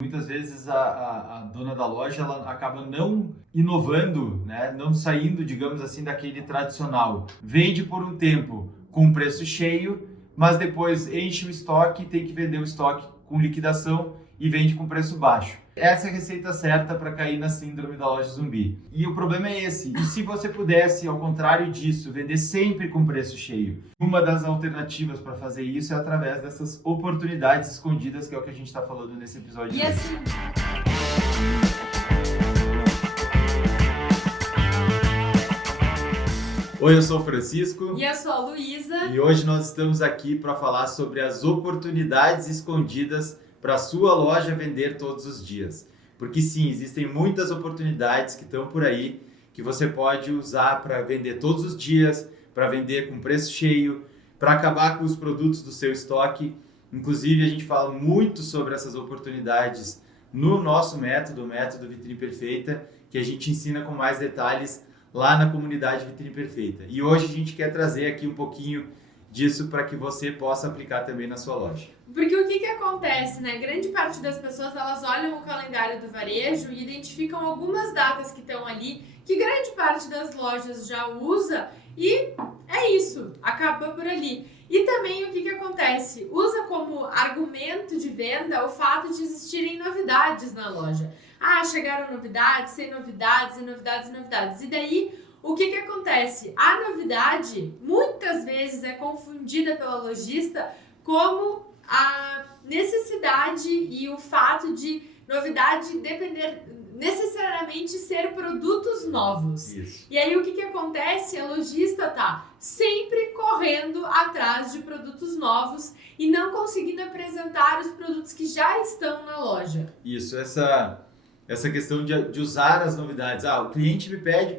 Muitas vezes a dona da loja ela acaba não inovando, né? Não saindo, digamos assim, daquele tradicional. Vende por um tempo com preço cheio, mas depois enche o estoque, tem que vender o estoque com liquidação e vende com preço baixo. Essa é a receita certa para cair na síndrome da loja zumbi. E o problema é esse. E se você pudesse, ao contrário disso, vender sempre com preço cheio? Uma das alternativas para fazer isso é através dessas oportunidades escondidas, que é o que a gente está falando nesse episódio. E assim, Oi, eu sou o Francisco. e eu sou a Luísa. E hoje nós estamos aqui para falar sobre as oportunidades escondidas para a sua loja vender todos os dias. Porque sim, existem muitas oportunidades que estão por aí que você pode usar para vender todos os dias, para vender com preço cheio, para acabar com os produtos do seu estoque. Inclusive, a gente fala muito sobre essas oportunidades no nosso método, o método Vitrine Perfeita, que a gente ensina com mais detalhes lá na comunidade Vitrine Perfeita. E hoje a gente quer trazer aqui um pouquinho disso para que você possa aplicar também na sua loja. Porque o que acontece, né? Grande parte das pessoas, elas olham o calendário do varejo e identificam algumas datas que estão ali, que grande parte das lojas já usa e é isso, acaba por ali. E também o que acontece? Usa como argumento de venda o fato de existirem novidades na loja. Ah, chegaram novidades, sem novidades, e novidades, e novidades. E daí, o que acontece? A novidade, muitas vezes, é confundida pela lojista como a necessidade e o fato de novidade depender necessariamente ser produtos novos. Isso. E aí o que acontece? A lojista tá sempre correndo atrás de produtos novos e não conseguindo apresentar os produtos que já estão na loja. Isso, essa questão de usar as novidades. O cliente me pede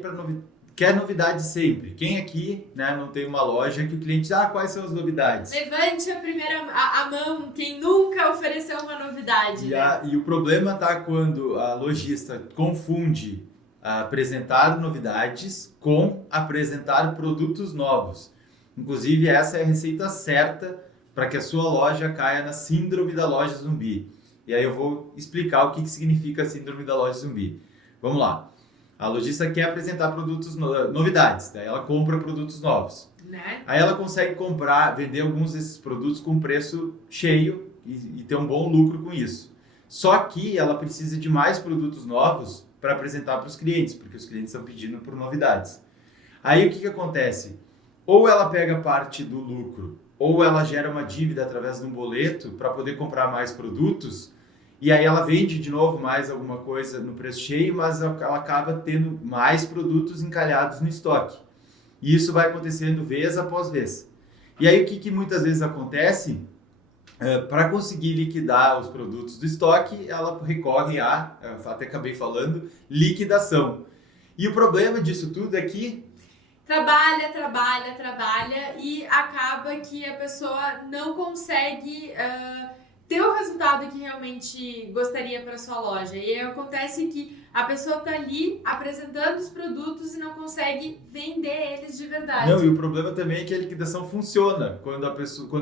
quer novidade sempre. Quem aqui, né, não tem uma loja que o cliente diz, quais são as novidades? Levante a mão, quem nunca ofereceu uma novidade. E o problema tá quando a lojista confunde apresentar novidades com apresentar produtos novos. Inclusive, essa é a receita certa para que a sua loja caia na síndrome da loja zumbi. E aí eu vou explicar o que significa a síndrome da loja zumbi. Vamos lá. A lojista quer apresentar produtos novidades, daí ela compra produtos novos. Né? Aí ela consegue vender alguns desses produtos com preço cheio e ter um bom lucro com isso. Só que ela precisa de mais produtos novos para apresentar para os clientes, porque os clientes estão pedindo por novidades. Aí o que acontece? Ou ela pega parte do lucro, ou ela gera uma dívida através de um boleto para poder comprar mais produtos, e aí ela vende de novo mais alguma coisa no preço cheio, mas ela acaba tendo mais produtos encalhados no estoque. E isso vai acontecendo vez após vez. E aí o que muitas vezes acontece? Para conseguir liquidar os produtos do estoque, ela recorre até acabei falando, liquidação. E o problema disso tudo é que Trabalha e acaba que a pessoa não consegue ter o resultado que realmente gostaria para sua loja. E aí acontece que a pessoa está ali apresentando os produtos e não consegue vender eles de verdade. Não, e o problema também é que a liquidação funciona. Quando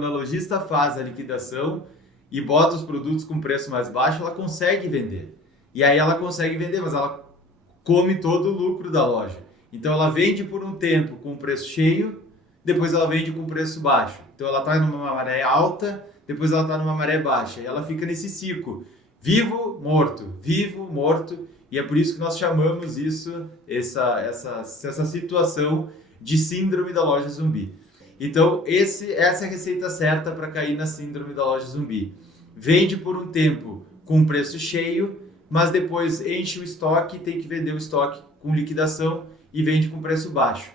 a lojista faz a liquidação e bota os produtos com preço mais baixo, ela consegue vender. E aí ela consegue vender, mas ela come todo o lucro da loja. Então ela vende por um tempo com preço cheio, depois ela vende com preço baixo. Então ela está numa maré alta, depois ela está numa maré baixa. E ela fica nesse ciclo, vivo, morto. E é por isso que nós chamamos essa situação de síndrome da loja zumbi. Então essa é a receita certa para cair na síndrome da loja zumbi. Vende por um tempo com preço cheio, mas depois enche o estoque, tem que vender o estoque com liquidação e vende com preço baixo.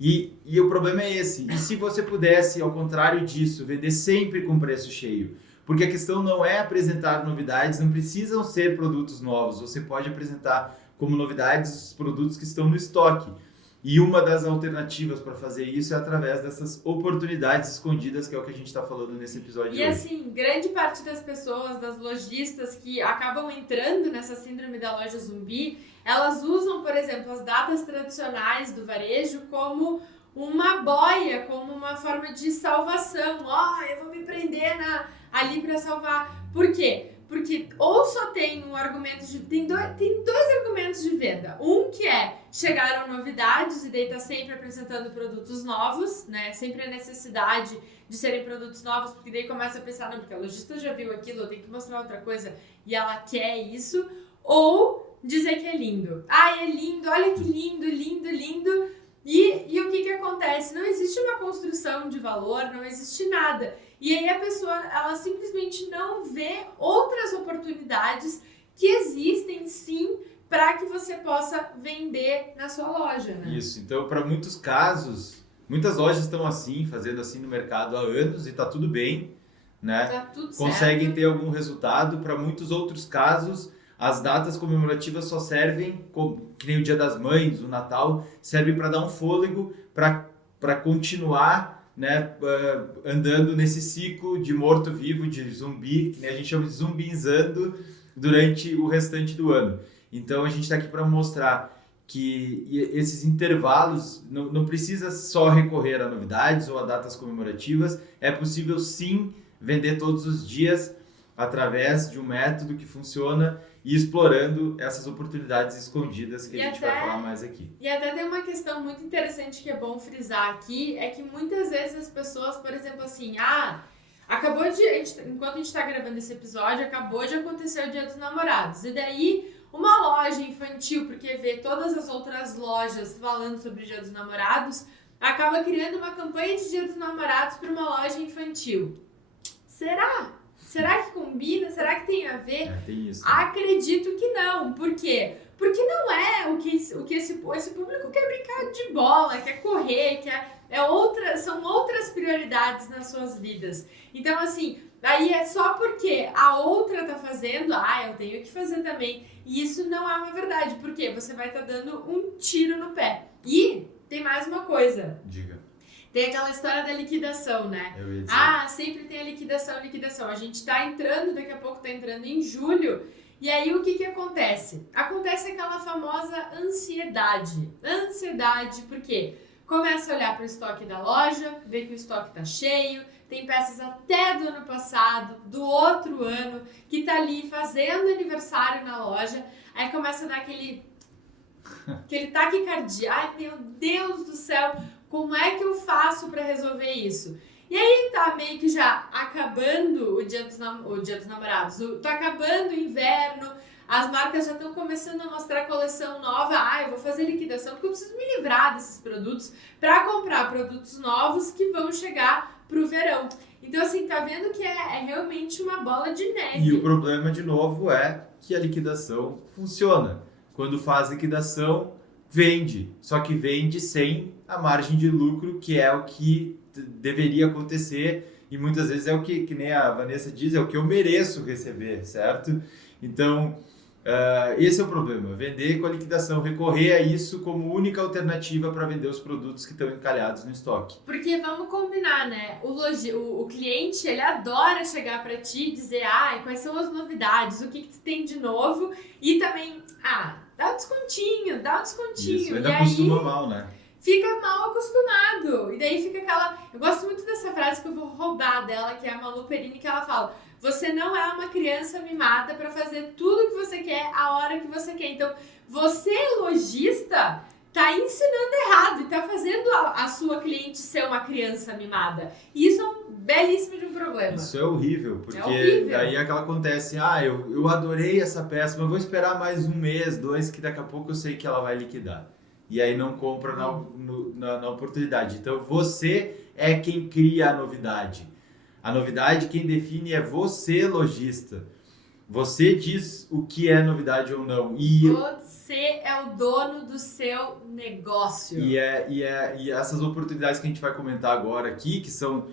E o problema é esse. E se você pudesse, ao contrário disso, vender sempre com preço cheio? Porque a questão não é apresentar novidades, não precisam ser produtos novos. Você pode apresentar como novidades os produtos que estão no estoque. E uma das alternativas para fazer isso é através dessas oportunidades escondidas, que é o que a gente está falando nesse episódio de hoje. E assim, grande parte das pessoas, das lojistas que acabam entrando nessa síndrome da loja zumbi, elas usam, por exemplo, as datas tradicionais do varejo como uma boia, como uma forma de salvação. Eu vou me prender ali para salvar. Por quê? Porque ou só tem um argumento de... Tem dois argumentos de venda. Um que é, chegaram novidades e daí tá sempre apresentando produtos novos, né? Sempre a necessidade de serem produtos novos, porque daí começa a pensar, não, porque a lojista já viu aquilo, eu tenho que mostrar outra coisa e ela quer isso. Ou dizer que é lindo. Ah, é lindo, olha que lindo, lindo, lindo. E o que acontece? Não existe uma construção de valor, não existe nada. E aí a pessoa, ela simplesmente não vê outras oportunidades que existem sim para que você possa vender na sua loja, né? Isso, então para muitos casos, muitas lojas estão assim, fazendo assim no mercado há anos e tá tudo bem, né? Tá tudo Conseguem certo. ter algum resultado. Para muitos outros casos, as datas comemorativas só servem, que nem o Dia das Mães, o Natal, servem para dar um fôlego, para continuar, né, andando nesse ciclo de morto-vivo, de zumbi, que nem a gente chama de zumbizando durante o restante do ano. Então a gente está aqui para mostrar que esses intervalos não precisa só recorrer a novidades ou a datas comemorativas, é possível sim vender todos os dias através de um método que funciona e explorando essas oportunidades escondidas que a gente vai falar mais aqui. E até tem uma questão muito interessante que é bom frisar aqui, é que muitas vezes as pessoas, por exemplo, assim, enquanto a gente tá gravando esse episódio, acabou de acontecer o Dia dos Namorados. E daí, uma loja infantil, porque vê todas as outras lojas falando sobre o Dia dos Namorados, acaba criando uma campanha de Dia dos Namorados para uma loja infantil. Será? Será que combina? Será que tem a ver? Tem isso. Acredito que não. Por quê? Porque não é o que esse público quer brincar de bola, quer correr, são outras prioridades nas suas vidas. Então, assim, aí é só porque a outra tá fazendo, eu tenho que fazer também. E isso não é uma verdade, porque você vai estar dando um tiro no pé. E tem mais uma coisa. Diga. Tem aquela história da liquidação, né? Eu ia dizer. Sempre tem a liquidação. A gente tá entrando, daqui a pouco tá entrando em julho. E aí o que acontece? Acontece aquela famosa ansiedade. Ansiedade, por quê? Começa a olhar para o estoque da loja, vê que o estoque tá cheio, tem peças até do ano passado, do outro ano, que tá ali fazendo aniversário na loja. Aí começa a dar aquele taquicardia. Ai, meu Deus do céu! Como é que eu faço para resolver isso? E aí tá meio que já acabando o Dia dos Namorados, tá acabando o inverno, as marcas já estão começando a mostrar coleção nova. Eu vou fazer liquidação porque eu preciso me livrar desses produtos para comprar produtos novos que vão chegar pro verão. Então assim, tá vendo que é realmente uma bola de neve. E o problema, de novo, é que a liquidação funciona. Quando faz liquidação, vende, só que vende sem a margem de lucro, que é o que deveria acontecer e muitas vezes é o que nem a Vanessa diz, é o que eu mereço receber, certo? Então, esse é o problema, vender com a liquidação, recorrer a isso como única alternativa para vender os produtos que estão encalhados no estoque. Porque vamos combinar, né? O cliente, ele adora chegar para ti e dizer, quais são as novidades, o que tu tem de novo e também, dá um descontinho. Isso, ainda e acostuma aí, mal, né? Fica mal acostumado. E daí fica aquela... Eu gosto muito dessa frase que eu vou roubar dela, que é a Malu Perini, que ela fala: você não é uma criança mimada para fazer tudo o que você quer, a hora que você quer. Então, você, lojista, tá ensinando errado e tá fazendo a sua cliente ser uma criança mimada. E isso é um belíssimo de um problema. Isso é horrível, porque horrível. daí é que ela acontece, eu adorei essa peça, mas vou esperar mais 1 mês, 2, que daqui a pouco eu sei que ela vai liquidar. E aí não compra na oportunidade. Então você é quem cria a novidade. A novidade, quem define é você, lojista. Você diz o que é novidade ou não. Você é o dono do seu negócio. E essas oportunidades que a gente vai comentar agora aqui, que são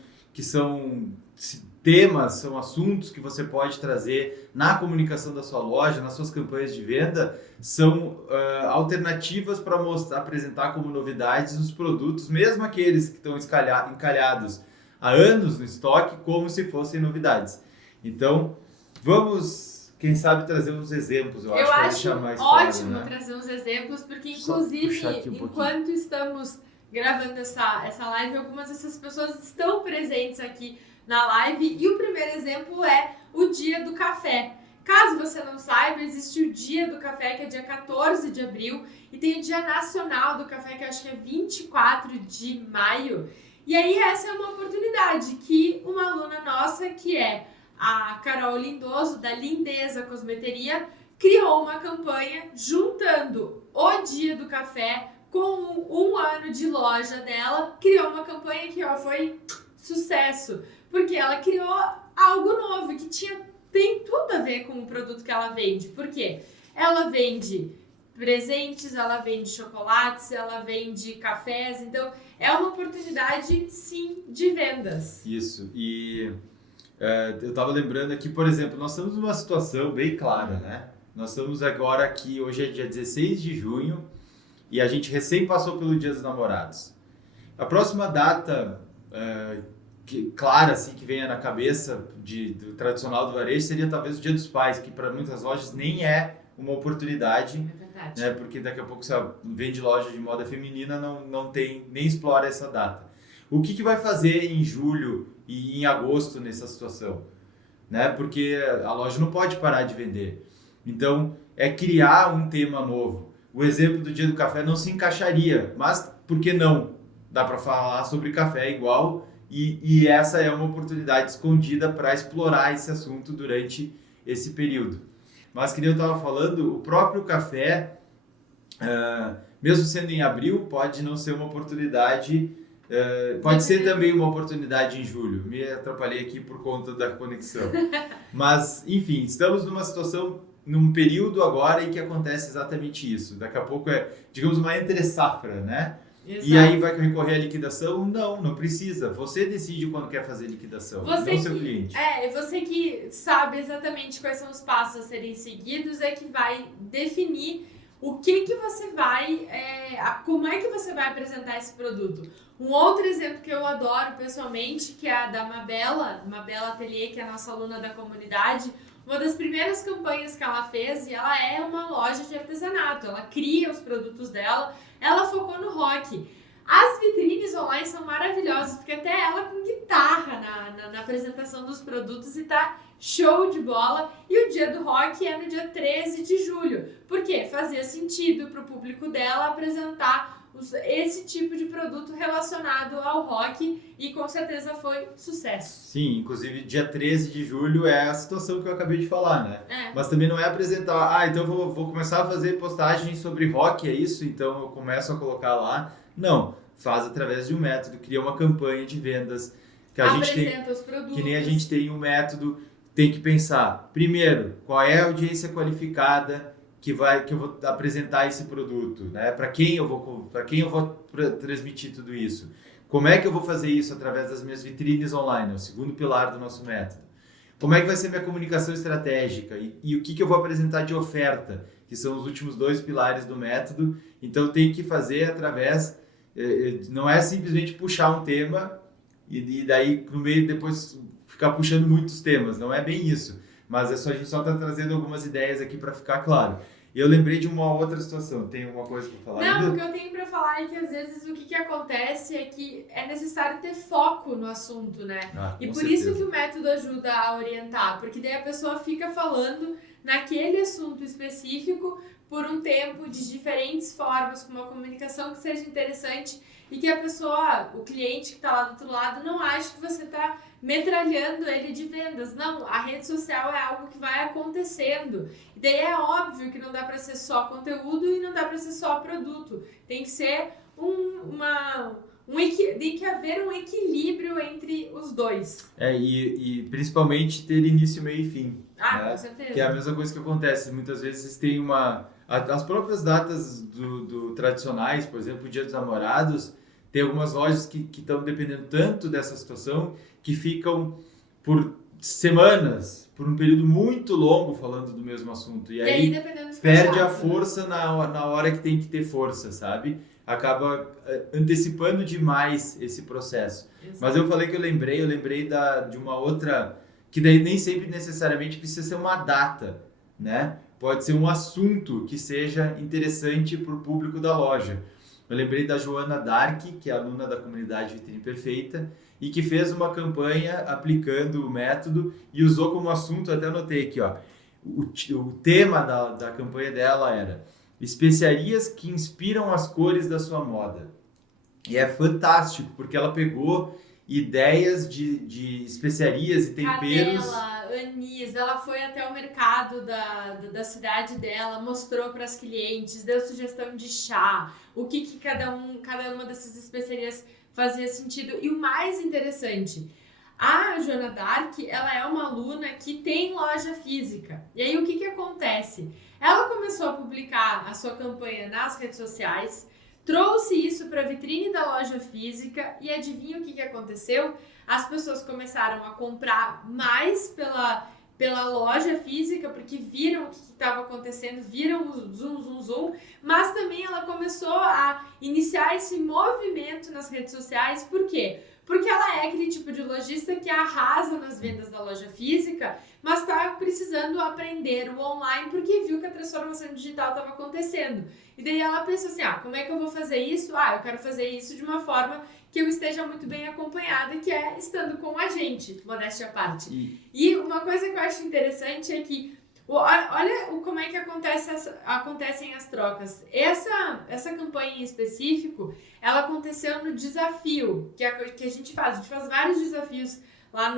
temas, são assuntos que você pode trazer na comunicação da sua loja, nas suas campanhas de venda, são alternativas para apresentar como novidades os produtos, mesmo aqueles que estão encalhados há anos no estoque, como se fossem novidades. Então, vamos, quem sabe, trazer uns exemplos. Eu acho ótimo claro, né? trazer uns exemplos, porque inclusive, enquanto estamos gravando essa live, algumas dessas pessoas estão presentes aqui na live, e o primeiro exemplo é o dia do café. Caso você não saiba, existe o Dia do Café, que é dia 14 de abril, e tem o Dia Nacional do Café, que eu acho que é 24 de maio. E aí essa é uma oportunidade que uma aluna nossa, que é a Carol Lindoso, da Lindeza Cosmeteria, criou uma campanha juntando o Dia do Café com um ano de loja dela. Criou uma campanha que foi sucesso, porque ela criou algo novo que tem tudo a ver com o produto que ela vende. Por quê? Ela vende presentes, ela vende chocolates, ela vende cafés, então é uma oportunidade, sim, de vendas. Isso, e eu estava lembrando aqui, por exemplo, nós estamos numa situação bem clara, né? Nós estamos agora aqui, hoje é dia 16 de junho, e a gente recém passou pelo Dia dos Namorados. A próxima data clara, assim, que venha na cabeça do tradicional do varejo seria talvez o Dia dos Pais, que para muitas lojas nem é uma oportunidade, né? Porque daqui a pouco você vende loja de moda feminina, não tem, nem explora essa data. O que vai fazer em julho e em agosto nessa situação? Né? Porque a loja não pode parar de vender. Então, é criar um tema novo. O exemplo do Dia do Café não se encaixaria, mas por que não? Dá para falar sobre café igual, e essa é uma oportunidade escondida para explorar esse assunto durante esse período. Mas, que nem eu estava falando, o próprio café, mesmo sendo em abril, pode não ser uma oportunidade, pode ser também uma oportunidade em julho. Me atrapalhei aqui por conta da conexão. Mas, enfim, estamos num período agora em que acontece exatamente isso. Daqui a pouco digamos, uma entre-safra, né? Exato. E aí vai recorrer à liquidação? Não precisa. Você decide quando quer fazer liquidação, não seu cliente. Você que sabe exatamente quais são os passos a serem seguidos é que vai definir o que você vai, como é que você vai apresentar esse produto. Um outro exemplo que eu adoro pessoalmente, que é a da Mabela Atelier, que é a nossa aluna da comunidade. Uma das primeiras campanhas que ela fez, e ela é uma loja de artesanato, ela cria os produtos dela, ela focou no rock. As vitrines online são maravilhosas, porque até ela com guitarra na apresentação dos produtos e tá show de bola. E o dia do rock é no dia 13 de julho. Por quê? Fazia sentido para o público dela apresentar esse tipo de produto relacionado ao rock, e com certeza foi sucesso. Sim, inclusive dia 13 de julho é a situação que eu acabei de falar, né? Mas também não é apresentar, então eu vou começar a fazer postagens sobre rock, é isso? Então eu começo a colocar lá. Não, faz através de um método, cria uma campanha de vendas, que a gente tem, os produtos. Que nem a gente tem um método, tem que pensar, primeiro, qual é a audiência qualificada que eu vou apresentar esse produto, né? Para quem eu vou transmitir tudo isso? Como é que eu vou fazer isso através das minhas vitrines online? É o segundo pilar do nosso método. Como é que vai ser minha comunicação estratégica? E o que eu vou apresentar de oferta? Que são os últimos dois pilares do método. Então, tem que fazer através... não é simplesmente puxar um tema e daí, no meio, depois ficar puxando muitos temas. Não é bem isso. Mas a gente só está trazendo algumas ideias aqui para ficar claro. E eu lembrei de uma outra situação. Tem alguma coisa para falar? Não, o que eu tenho para falar é que às vezes o que acontece é que é necessário ter foco no assunto, né? E por certeza. isso que o método ajuda a orientar, porque daí a pessoa fica falando naquele assunto específico por um tempo, de diferentes formas, com uma comunicação que seja interessante e que a pessoa, o cliente que está lá do outro lado, não ache que você está metralhando ele de vendas. Não, a rede social é algo que vai acontecendo. E daí é óbvio que não dá para ser só conteúdo e não dá para ser só produto. Tem que ser tem que haver um equilíbrio entre os dois. E principalmente ter início, meio e fim. Né? Com certeza. Que é a mesma coisa que acontece. Muitas vezes tem as próprias datas do tradicionais, por exemplo, o Dia dos Namorados, tem algumas lojas que estão dependendo tanto dessa situação que ficam por semanas, por um período muito longo falando do mesmo assunto. E aí perde a força na hora que tem que ter força, sabe? Acaba antecipando demais esse processo. Exato. Mas eu falei que eu lembrei de uma outra, que daí nem sempre necessariamente precisa ser uma data, né? Pode ser um assunto que seja interessante para o público da loja. Eu lembrei da Joana Dark, que é aluna da comunidade Vitrine Perfeita, e que fez uma campanha aplicando o método e usou como assunto, até anotei aqui, o tema da campanha dela era especiarias que inspiram as cores da sua moda. E é fantástico, porque ela pegou ideias de especiarias e temperos. Canela, anis, ela foi até o mercado da cidade dela, mostrou para as clientes, deu sugestão de chá, o que cada uma dessas especiarias fazia sentido. E o mais interessante, a Joana Dark, ela é uma aluna que tem loja física. E aí o que acontece? Ela começou a publicar a sua campanha nas redes sociais, trouxe isso para a vitrine da loja física e adivinha o que aconteceu? As pessoas começaram a comprar mais pela loja física, porque viram o que estava acontecendo, viram o zoom, mas também ela começou a iniciar esse movimento nas redes sociais. Por quê? Porque ela é aquele tipo de lojista que arrasa nas vendas da loja física, mas está precisando aprender o online porque viu que a transformação digital estava acontecendo. E daí ela pensou assim, como é que eu vou fazer isso? Eu quero fazer isso de uma forma que eu esteja muito bem acompanhada, que é estando com a gente, modéstia à parte. E uma coisa que eu acho interessante é que, olha como é que acontecem as trocas. Essa campanha em específico, ela aconteceu no desafio que a gente faz. A gente faz vários desafios lá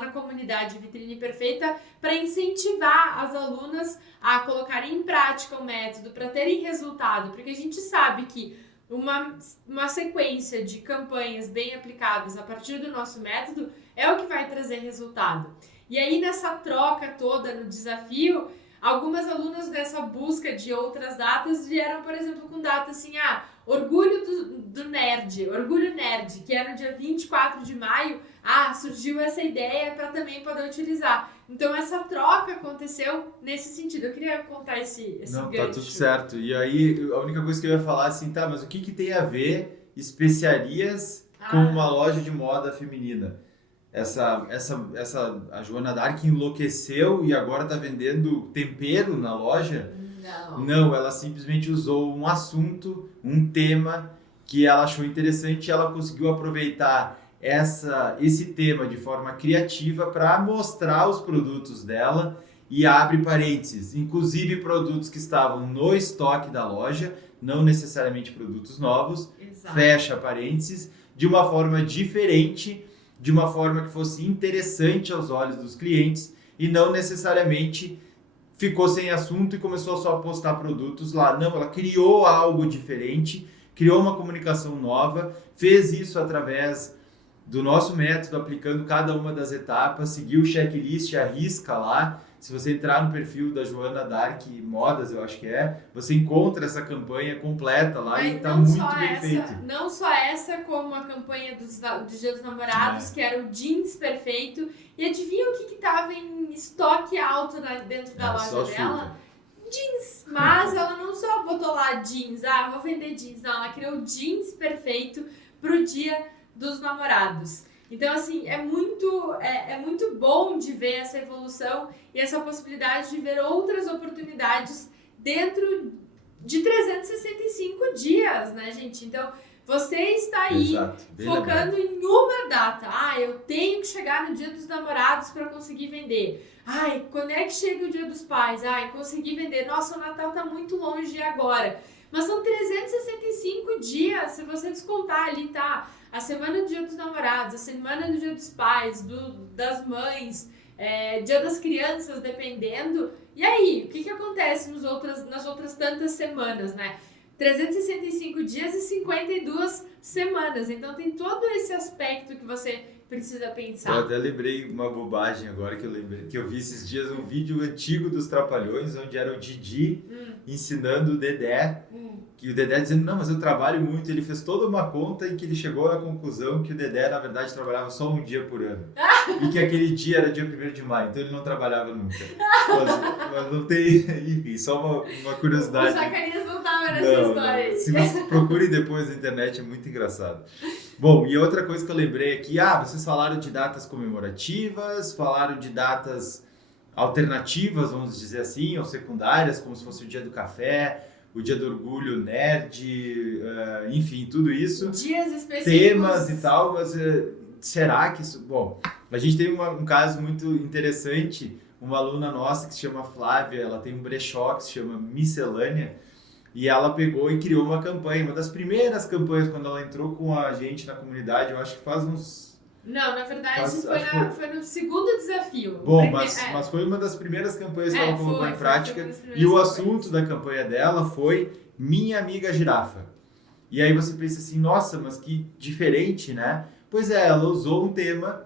na comunidade Vitrine Perfeita para incentivar as alunas a colocarem em prática o método, para terem resultado, porque a gente sabe que uma sequência de campanhas bem aplicadas a partir do nosso método é o que vai trazer resultado. E aí, nessa troca toda no desafio, algumas alunas dessa busca de outras datas vieram, por exemplo, com data assim, orgulho do nerd, orgulho nerd, que era no dia 24 de maio, surgiu essa ideia para também poder utilizar. Então, essa troca aconteceu nesse sentido. Eu queria contar esse Não, gancho. tá tudo certo. E aí, a única coisa que eu ia falar assim, mas o que tem a ver especiarias com uma loja de moda feminina? A Joana Dark enlouqueceu e agora tá vendendo tempero na loja? Não, ela simplesmente usou um assunto, um tema que ela achou interessante e ela conseguiu aproveitar esse tema de forma criativa para mostrar os produtos dela e abre parênteses, inclusive produtos que estavam no estoque da loja, não necessariamente produtos novos, Exato. Fecha parênteses, de uma forma diferente, de uma forma que fosse interessante aos olhos dos clientes e não necessariamente ficou sem assunto e começou só a postar produtos lá. Não, ela criou algo diferente, criou uma comunicação nova, fez isso através do nosso método, aplicando cada uma das etapas, seguiu o checklist, a risca lá. Se você entrar no perfil da Joana Dark Modas, eu acho que você encontra essa campanha completa lá e está muito bem feito. Não só essa, como a campanha do Dia dos Namorados, que era o jeans perfeito. E adivinha o que estava em estoque alto dentro da loja dela? Jeans. Mas ela não só botou lá jeans, vou vender jeans. Não, ela criou jeans perfeito pro Dia dos Namorados. Então, assim, é muito bom de ver essa evolução e essa possibilidade de ver outras oportunidades dentro de 365 dias, né, gente? Então, você está aí focando em uma data. Eu tenho que chegar no Dia dos Namorados para conseguir vender. Quando é que chega o Dia dos Pais? Consegui vender. Nossa, o Natal tá muito longe agora. Mas são 365 dias, se você descontar ali, tá? A semana do Dia dos Namorados, a semana do Dia dos Pais, das mães, Dia das Crianças, dependendo. E aí, o que acontece nas outras tantas semanas, né? 365 dias e 52 semanas. Então tem todo esse aspecto que você precisa pensar. Eu até lembrei uma bobagem agora que eu vi esses dias um vídeo antigo dos Trapalhões, onde era o Didi ensinando o Dedé. Que o Dedé dizendo, não, mas eu trabalho muito. Ele fez toda uma conta em que ele chegou à conclusão que o Dedé, na verdade, trabalhava só um dia por ano. E que aquele dia era dia 1º de maio, então ele não trabalhava nunca. Mas não tem... Enfim, só uma curiosidade. O Zacarias não estava nessa história. Se você procure depois na internet, é muito engraçado. Bom, e outra coisa que eu lembrei aqui, vocês falaram de datas comemorativas, falaram de datas alternativas, vamos dizer assim, ou secundárias, como se fosse o dia do café, o dia do orgulho nerd, enfim, tudo isso. Dias específicos. Temas e tal, mas será que isso... Bom, a gente tem um caso muito interessante uma aluna nossa que se chama Flávia, ela tem um brechó que se chama Miscelânea, e ela pegou e criou uma campanha, uma das primeiras campanhas quando ela entrou com a gente na comunidade, eu acho que faz uns... Não, na verdade Faz- foi, acho que foi no segundo desafio. Bom, mas foi uma das primeiras campanhas que ela colocou em prática, e o assunto da campanha dela foi Minha Amiga Girafa. E aí você pensa assim, nossa, mas que diferente, né? Pois é, ela usou um tema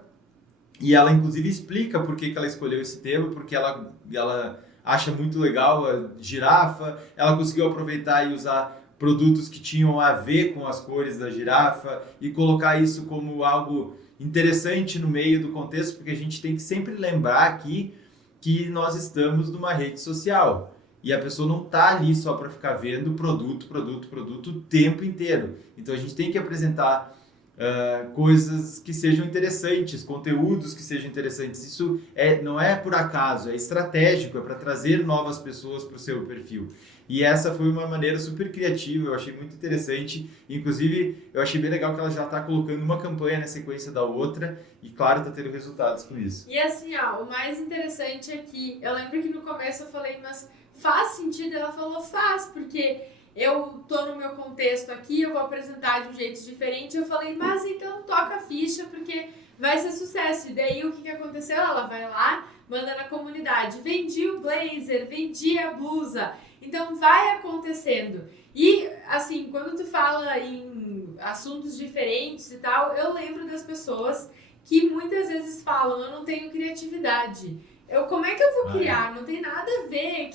e ela inclusive explica por que ela escolheu esse tema, porque ela acha muito legal a girafa, ela conseguiu aproveitar e usar produtos que tinham a ver com as cores da girafa e colocar isso como algo interessante no meio do contexto, porque a gente tem que sempre lembrar aqui que nós estamos numa rede social. E a pessoa não está ali só para ficar vendo produto o tempo inteiro. Então a gente tem que apresentar coisas que sejam interessantes, conteúdos que sejam interessantes. Isso não é por acaso, é estratégico, é para trazer novas pessoas para o seu perfil. E essa foi uma maneira super criativa, eu achei muito interessante. Inclusive, eu achei bem legal que ela já está colocando uma campanha na sequência da outra e, claro, está tendo resultados com isso. E assim, ó, o mais interessante é que eu lembro que no começo eu falei, mas faz sentido? Ela falou, faz, porque eu tô no meu contexto aqui, eu vou apresentar de um jeito diferente. Eu falei, mas então toca a ficha, porque vai ser sucesso. E daí o que aconteceu? Ela vai lá, manda na comunidade, vendi o blazer, vendi a blusa. Então vai acontecendo. E assim, quando tu fala em assuntos diferentes e tal, eu lembro das pessoas que muitas vezes falam, eu não tenho criatividade. Como é que eu vou criar? Não tem nada a ver.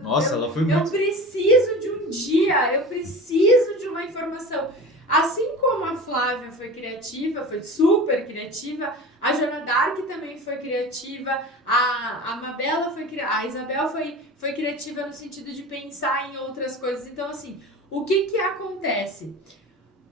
Nossa, ela foi muito... Eu preciso de um dia, eu preciso de uma informação. Assim como a Flávia foi criativa, foi super criativa, a Joana Dark também foi criativa, a Mabela foi criativa, a Isabel foi criativa no sentido de pensar em outras coisas. Então, assim, o que acontece?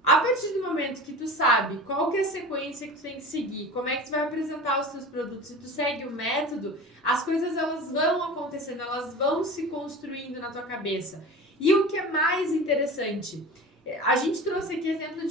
A partir do momento que tu sabe qual que é a sequência que tu tem que seguir, como é que tu vai apresentar os teus produtos, se tu segue o método, as coisas elas vão acontecendo, elas vão se construindo na tua cabeça. E o que é mais interessante, a gente trouxe aqui exemplo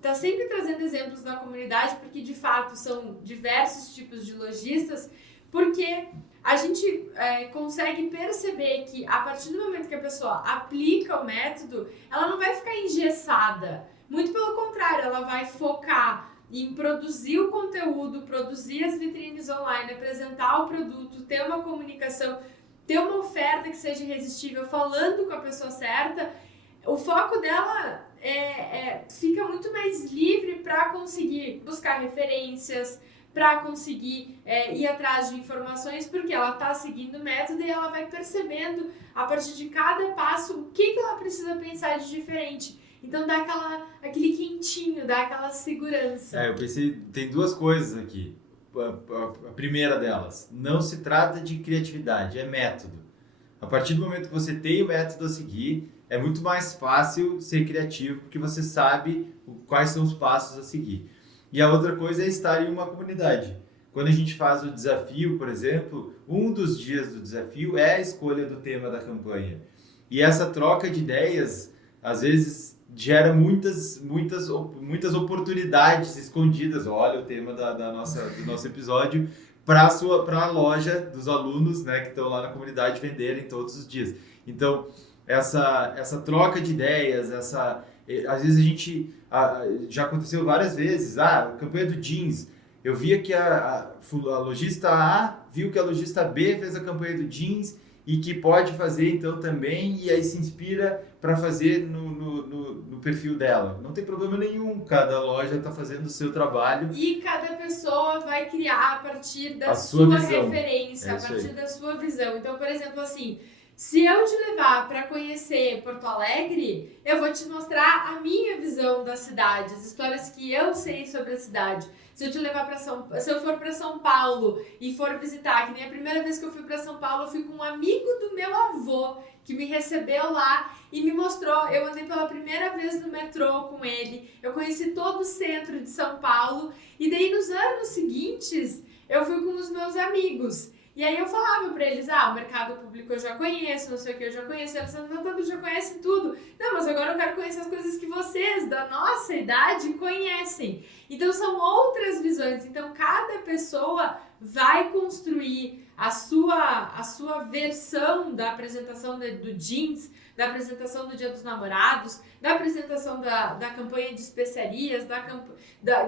tá sempre trazendo exemplos da comunidade, porque de fato são diversos tipos de lojistas, porque a gente consegue perceber que a partir do momento que a pessoa aplica o método, ela não vai ficar engessada. Muito pelo contrário, ela vai focar em produzir o conteúdo, produzir as vitrines online, apresentar o produto, ter uma comunicação, ter uma oferta que seja irresistível, falando com a pessoa certa. O foco dela fica muito mais livre para conseguir buscar referências, para conseguir ir atrás de informações, porque ela está seguindo o método e ela vai percebendo, a partir de cada passo, o que ela precisa pensar de diferente. Então dá aquele quentinho, dá aquela segurança. Eu pensei, tem duas coisas aqui. A primeira delas, não se trata de criatividade, é método. A partir do momento que você tem o método a seguir, é muito mais fácil ser criativo, porque você sabe quais são os passos a seguir. E a outra coisa é estar em uma comunidade. Quando a gente faz o desafio, por exemplo, um dos dias do desafio é a escolha do tema da campanha. E essa troca de ideias, às vezes, gera muitas oportunidades escondidas. Olha o tema do nosso episódio, para a loja dos alunos, né, que estão lá na comunidade venderem todos os dias. Então, essa troca de ideias, às vezes a gente, já aconteceu várias vezes, a campanha do jeans, eu via que a lojista A viu que a lojista B fez a campanha do jeans e que pode fazer então também, e aí se inspira para fazer no perfil dela. Não tem problema nenhum, cada loja está fazendo o seu trabalho. E cada pessoa vai criar a partir da sua referência, a partir da sua visão. Então, por exemplo, assim, se eu te levar para conhecer Porto Alegre, eu vou te mostrar a minha visão da cidade, as histórias que eu sei sobre a cidade. Se eu te levar se eu for para São Paulo e for visitar, que nem a primeira vez que eu fui para São Paulo, eu fui com um amigo do meu avô que me recebeu lá e me mostrou. Eu andei pela primeira vez no metrô com ele, eu conheci todo o centro de São Paulo e daí nos anos seguintes eu fui com os meus amigos. E aí eu falava pra eles, o mercado público eu já conheço, não sei o que eu já conheço, eles já conhecem tudo. Não, mas agora eu quero conhecer as coisas que vocês, da nossa idade, conhecem. Então são outras visões, então cada pessoa vai construir a sua versão da apresentação do jeans, da apresentação do Dia dos Namorados, da apresentação da campanha de especiarias,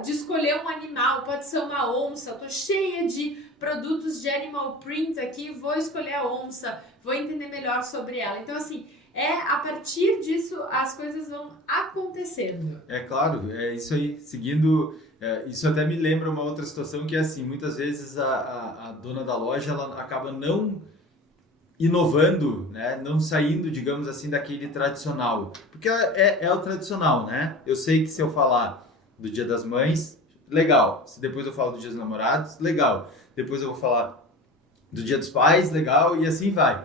de escolher um animal, pode ser uma onça, tô cheia de produtos de animal print aqui, vou escolher a onça, vou entender melhor sobre ela. Então, assim, a partir disso as coisas vão acontecendo. É claro, é isso aí. Seguindo, isso até me lembra uma outra situação que é assim, muitas vezes a dona da loja ela acaba não inovando, né? Não saindo, digamos assim, daquele tradicional. Porque é o tradicional, né? Eu sei que se eu falar do Dia das Mães, legal. Se depois eu falo do Dia dos Namorados, legal. Depois eu vou falar do Dia dos Pais, legal, e assim vai.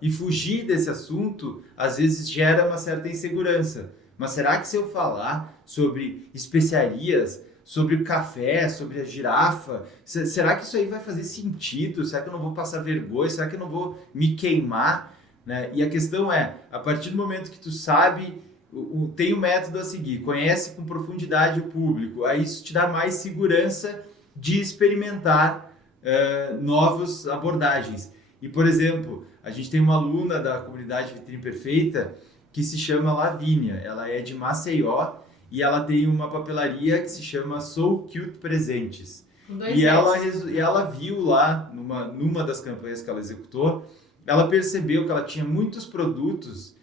E fugir desse assunto, às vezes gera uma certa insegurança. Mas será que se eu falar sobre especiarias, sobre o café, sobre a girafa, será que isso aí vai fazer sentido? Será que eu não vou passar vergonha? Será que eu não vou me queimar? Né? E a questão é, a partir do momento que tu sabe, tem um método a seguir, conhece com profundidade o público, aí isso te dá mais segurança de experimentar novas abordagens. E, por exemplo, a gente tem uma aluna da comunidade Vitrine Perfeita que se chama Lavínia, ela é de Maceió e ela tem uma papelaria que se chama So Cute Presentes. E ela viu lá, numa das campanhas que ela executou, ela percebeu que ela tinha muitos produtos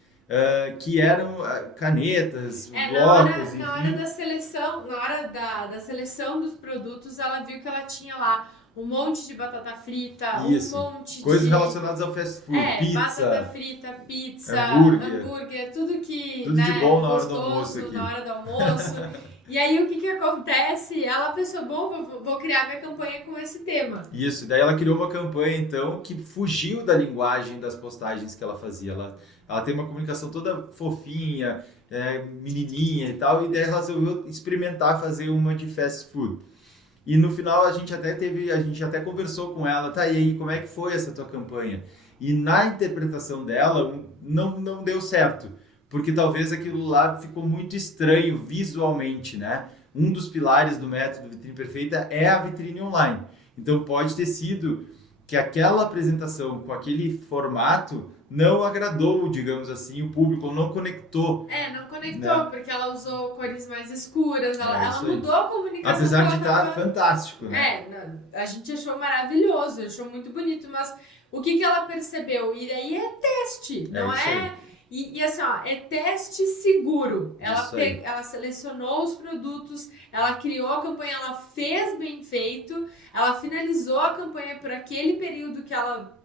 que eram canetas, blocos... Na hora da seleção, da seleção dos produtos, ela viu que ela tinha lá um monte de batata frita, Isso. um monte coisas de... relacionadas ao fast food, pizza, batata frita, pizza, hambúrguer, tudo que... Tudo de bom na hora do almoço aqui. Na hora do almoço. E aí o que acontece? Ela pensou, vou criar minha campanha com esse tema. Isso, daí ela criou uma campanha então que fugiu da linguagem das postagens que ela fazia. Ela tem uma comunicação toda fofinha, menininha e tal, e daí ela resolveu experimentar fazer uma de fast food. E no final a gente até conversou com ela, tá, e aí como é que foi essa tua campanha? E na interpretação dela não deu certo, porque talvez aquilo lá ficou muito estranho visualmente, né? Um dos pilares do método Vitrine Perfeita é a vitrine online. Então pode ter sido que aquela apresentação com aquele formato não agradou, digamos assim, o público, não conectou. Não conectou, né? Porque ela usou cores mais escuras, ela mudou a comunicação. Apesar de estar fantástico, né? A gente achou maravilhoso, achou muito bonito, mas o que ela percebeu? E daí é teste, não é... E assim, é teste seguro. Ela selecionou os produtos, ela criou a campanha, ela fez bem feito, ela finalizou a campanha por aquele período que ela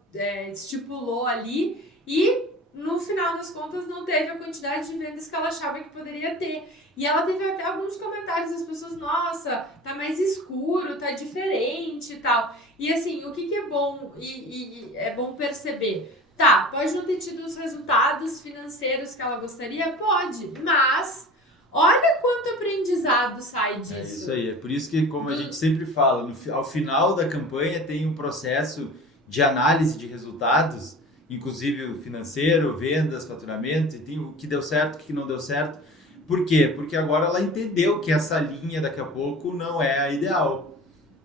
estipulou ali e no final das contas não teve a quantidade de vendas que ela achava que poderia ter. E ela teve até alguns comentários das pessoas, nossa, tá mais escuro, tá diferente e tal. E assim, o que é bom e é bom perceber? Tá, pode não ter tido os resultados financeiros que ela gostaria? Pode, mas olha quanto aprendizado sai disso. É isso aí, é por isso que, como a gente sempre fala, ao final da campanha tem um processo de análise de resultados, inclusive o financeiro, vendas, faturamento, e tem o que deu certo, o que não deu certo. Por quê? Porque agora ela entendeu que essa linha daqui a pouco não é a ideal.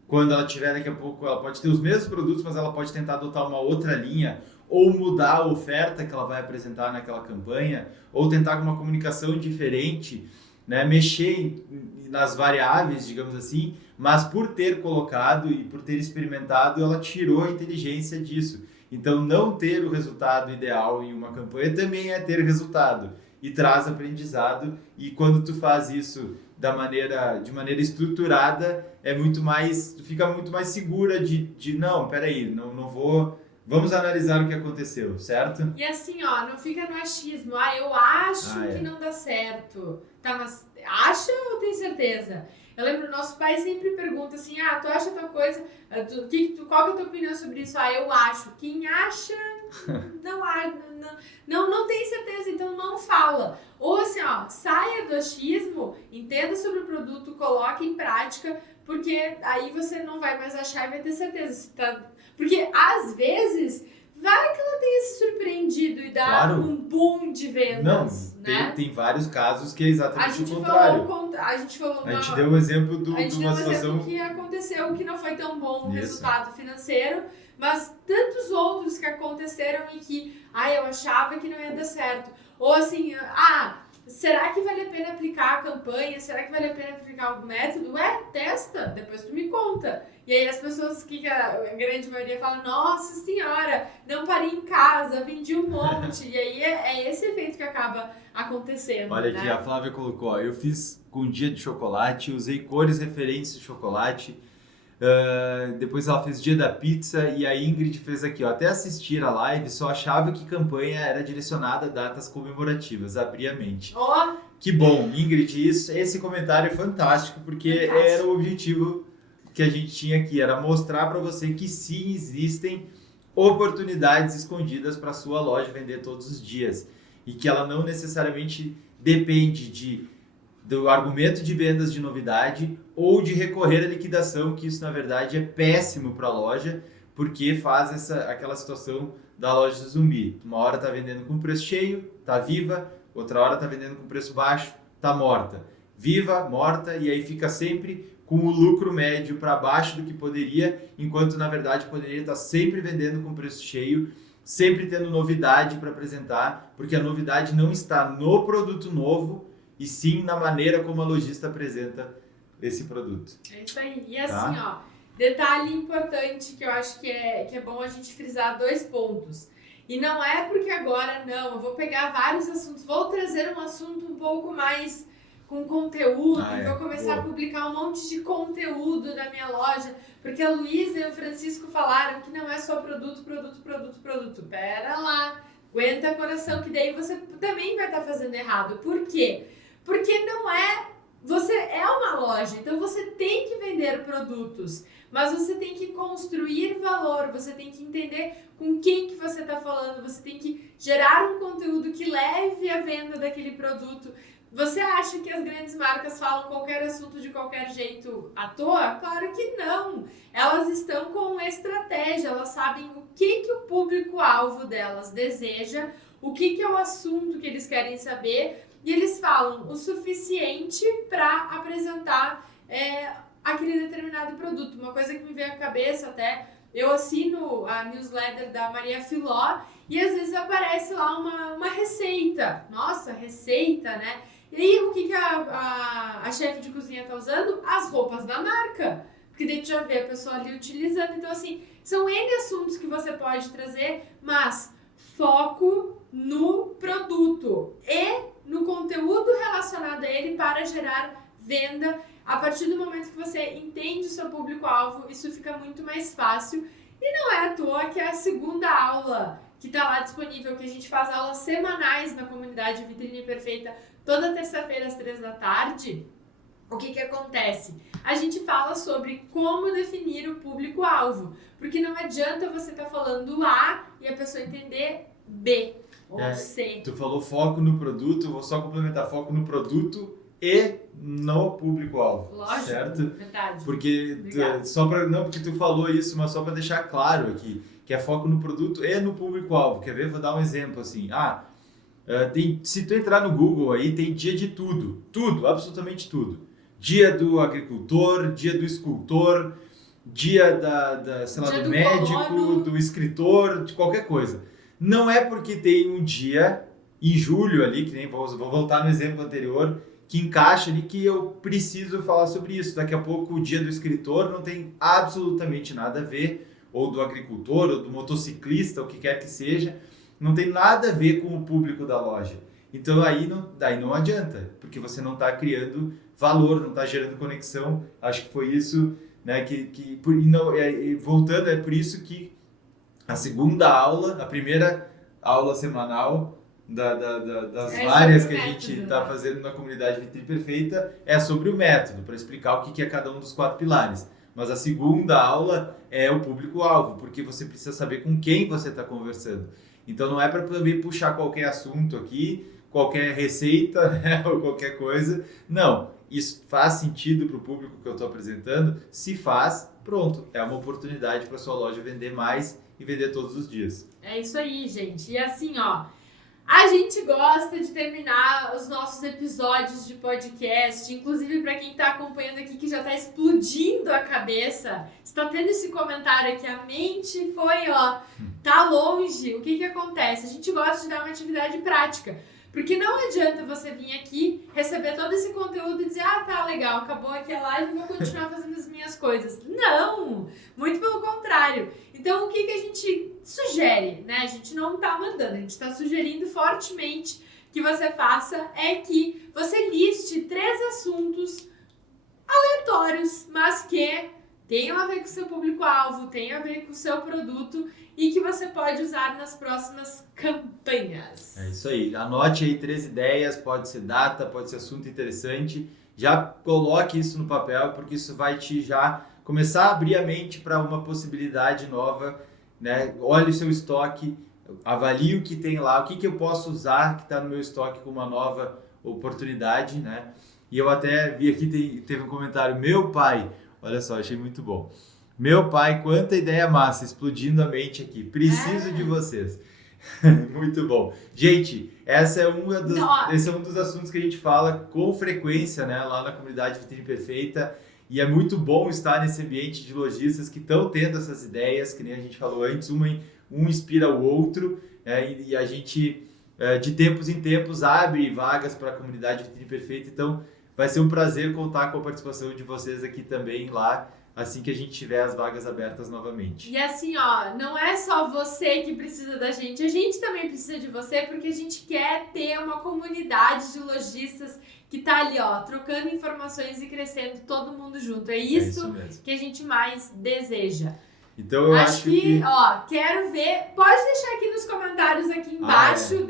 Quando ela tiver daqui a pouco, ela pode ter os mesmos produtos, mas ela pode tentar adotar uma outra linha, ou mudar a oferta que ela vai apresentar naquela campanha, ou tentar com uma comunicação diferente, né? Mexer nas variáveis, digamos assim, mas por ter colocado e por ter experimentado, ela tirou a inteligência disso. Então, não ter o resultado ideal em uma campanha também é ter resultado e traz aprendizado, e quando tu faz isso de maneira estruturada, tu fica muito mais segura de não, peraí, não vou... Vamos analisar o que aconteceu, certo? E assim, não fica no achismo. Eu acho que não dá certo. Tá, mas acha ou tem certeza? Eu lembro, nosso pai sempre pergunta assim, tu acha tal coisa? Qual que é a tua opinião sobre isso? Eu acho. Quem acha, não tem certeza, então não fala. Ou assim, saia do achismo, entenda sobre o produto, coloque em prática, porque aí você não vai mais achar e vai ter certeza. Porque às vezes vai que ela tenha se surpreendido sentido e dá Claro. um boom de vendas, Não, né? tem vários casos que é exatamente A gente o contrário. a gente falou A gente deu um exemplo de a gente deu uma um exemplo situação... que aconteceu que não foi tão bom o Isso. resultado financeiro, mas tantos outros que aconteceram e que, eu achava que não ia dar certo. Ou assim, será que vale a pena aplicar a campanha? Será que vale a pena aplicar algum método? Testa, depois tu me conta. E aí as pessoas, que a grande maioria fala, nossa senhora, não parei em casa, vendi um monte. E aí é esse efeito que acaba acontecendo. Olha né? aqui, a Flávia colocou, ó, eu fiz com dia de chocolate, usei cores referentes de chocolate, depois ela fez dia da pizza e a Ingrid fez aqui, ó, até assistir a live só achava que campanha era direcionada a datas comemorativas, abri a mente. Ó, Que bom, Ingrid, esse comentário é fantástico, porque Fantástico. era o objetivo que a gente tinha aqui, era mostrar para você que sim, existem oportunidades escondidas para sua loja vender todos os dias e que ela não necessariamente depende do argumento de vendas de novidade ou de recorrer à liquidação, que isso na verdade é péssimo para a loja, porque faz aquela situação da loja do zumbi. Uma hora está vendendo com preço cheio, está viva, outra hora está vendendo com preço baixo, está morta. Viva, morta, e aí fica sempre com o lucro médio para baixo do que poderia, enquanto na verdade poderia estar sempre vendendo com preço cheio, sempre tendo novidade para apresentar, porque a novidade não está no produto novo, e sim na maneira como a lojista apresenta esse produto. é isso aí. E assim, detalhe importante que eu acho que é bom a gente frisar 2 pontos. E não é porque agora, eu vou pegar vários assuntos, vou trazer um assunto um pouco mais com conteúdo, vou começar a publicar um monte de conteúdo na minha loja, porque a Luísa e o Francisco falaram que não é só produto. Pera lá, aguenta coração, que daí você também vai estar fazendo errado. Por quê? Porque você é uma loja, então você tem que vender produtos, mas você tem que construir valor, você tem que entender com quem que você está falando, você tem que gerar um conteúdo que leve a venda daquele produto. Você acha que as grandes marcas falam qualquer assunto de qualquer jeito à toa? Claro que não! Elas estão com estratégia, elas sabem o que o público-alvo delas deseja, o que é o assunto que eles querem saber, e eles falam o suficiente para apresentar aquele determinado produto. Uma coisa que me veio à cabeça até, eu assino a newsletter da Maria Filó e às vezes aparece lá uma receita. Nossa, receita, né? E aí o que a chefe de cozinha tá usando? As roupas da marca. Porque daí tu já vê a pessoa ali utilizando. Então assim, são N assuntos que você pode trazer, mas foco no produto e no conteúdo relacionado a ele para gerar venda. A partir do momento que você entende o seu público-alvo, isso fica muito mais fácil. E não é à toa que é a segunda aula que está lá disponível, que a gente faz aulas semanais na comunidade Vitrine Perfeita, toda terça-feira às 3 da tarde. O que acontece? A gente fala sobre como definir o público-alvo, porque não adianta você estar falando A e a pessoa entender B ou C. Tu falou foco no produto, vou só complementar, foco no produto e no público-alvo. Lógico, certo? verdade. Porque porque tu falou isso, mas só para deixar claro aqui, que é foco no produto e no público-alvo. Quer ver? Vou dar um exemplo assim. Se tu entrar no Google aí, tem dia de tudo, absolutamente tudo. Dia do agricultor, dia do escultor, dia do médico, colono, do escritor, de qualquer coisa. Não é porque tem um dia em julho ali, que nem vou voltar no exemplo anterior, que encaixa ali que eu preciso falar sobre isso. Daqui a pouco o dia do escritor não tem absolutamente nada a ver, ou do agricultor, ou do motociclista, o que quer que seja, não tem nada a ver com o público da loja. Então daí não adianta, porque você não está criando valor, não está gerando conexão. Acho que foi isso, né, voltando, é por isso que a segunda aula, a primeira aula semanal das várias que a gente está fazendo na comunidade Vitrine Perfeita é sobre o método, para explicar o que é cada um dos 4 pilares. Mas a segunda aula é o público-alvo, porque você precisa saber com quem você está conversando. Então não é para poder puxar qualquer assunto aqui, qualquer receita, né, ou qualquer coisa. Não, isso faz sentido para o público que eu estou apresentando? Se faz, pronto, é uma oportunidade para sua loja vender mais e vender todos os dias. É isso aí, gente. E assim, ó, a gente gosta de terminar os nossos episódios de podcast, inclusive para quem tá acompanhando aqui que já tá explodindo a cabeça, está tendo esse comentário aqui, a mente foi, ó, tá longe. O que acontece? A gente gosta de dar uma atividade prática. Porque não adianta você vir aqui, receber todo esse conteúdo e dizer, ah, tá, legal, acabou aqui a live, vou continuar fazendo as minhas coisas. Não! Muito pelo contrário. Então, o que a gente sugere, né? A gente não tá mandando, a gente tá sugerindo fortemente que você faça é que você liste 3 assuntos aleatórios, mas que tenham a ver com o seu público-alvo, tenham a ver com o seu produto e que você pode usar nas próximas campanhas. É isso aí. Anote aí 3 ideias, pode ser data, pode ser assunto interessante. Já coloque isso no papel, porque isso vai te já começar a abrir a mente para uma possibilidade nova, né? Olhe o seu estoque, avalie o que tem lá, o que eu posso usar que está no meu estoque com uma nova oportunidade, né? E eu até vi aqui, teve um comentário, meu pai, olha só, achei muito bom. Meu pai, quanta ideia massa, explodindo a mente aqui. Preciso de vocês. Muito bom. Gente, esse é um dos assuntos que a gente fala com frequência, né, lá na comunidade Vitrine Perfeita. E é muito bom estar nesse ambiente de lojistas que estão tendo essas ideias, que nem a gente falou antes, um inspira o outro, e a gente, de tempos em tempos, abre vagas para a comunidade Vitrine Perfeita. Então, vai ser um prazer contar com a participação de vocês aqui também lá, assim que a gente tiver as vagas abertas novamente. E assim, ó, não é só você que precisa da gente, a gente também precisa de você, porque a gente quer ter uma comunidade de lojistas que tá ali, ó, trocando informações e crescendo todo mundo junto. É isso mesmo que a gente mais deseja. Então eu acho que... ó, quero ver, pode deixar aqui nos comentários aqui embaixo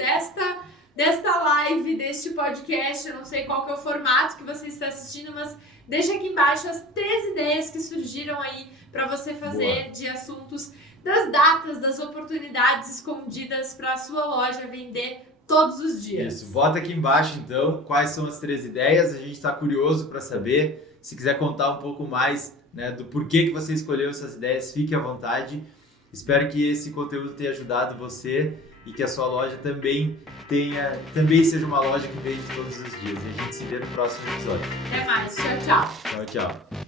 desta live, deste podcast, eu não sei qual que é o formato que você está assistindo, mas deixa aqui embaixo as 3 ideias que surgiram aí para você fazer de assuntos, das datas, das oportunidades escondidas para a sua loja vender todos os dias. Isso, bota aqui embaixo então quais são as 3 ideias, a gente está curioso para saber. Se quiser contar um pouco mais, né, do porquê que você escolheu essas ideias, fique à vontade. Espero que esse conteúdo tenha ajudado você e que a sua loja também seja uma loja que vende todos os dias. E a gente se vê no próximo episódio. Até mais, tchau, tchau. Tchau, tchau.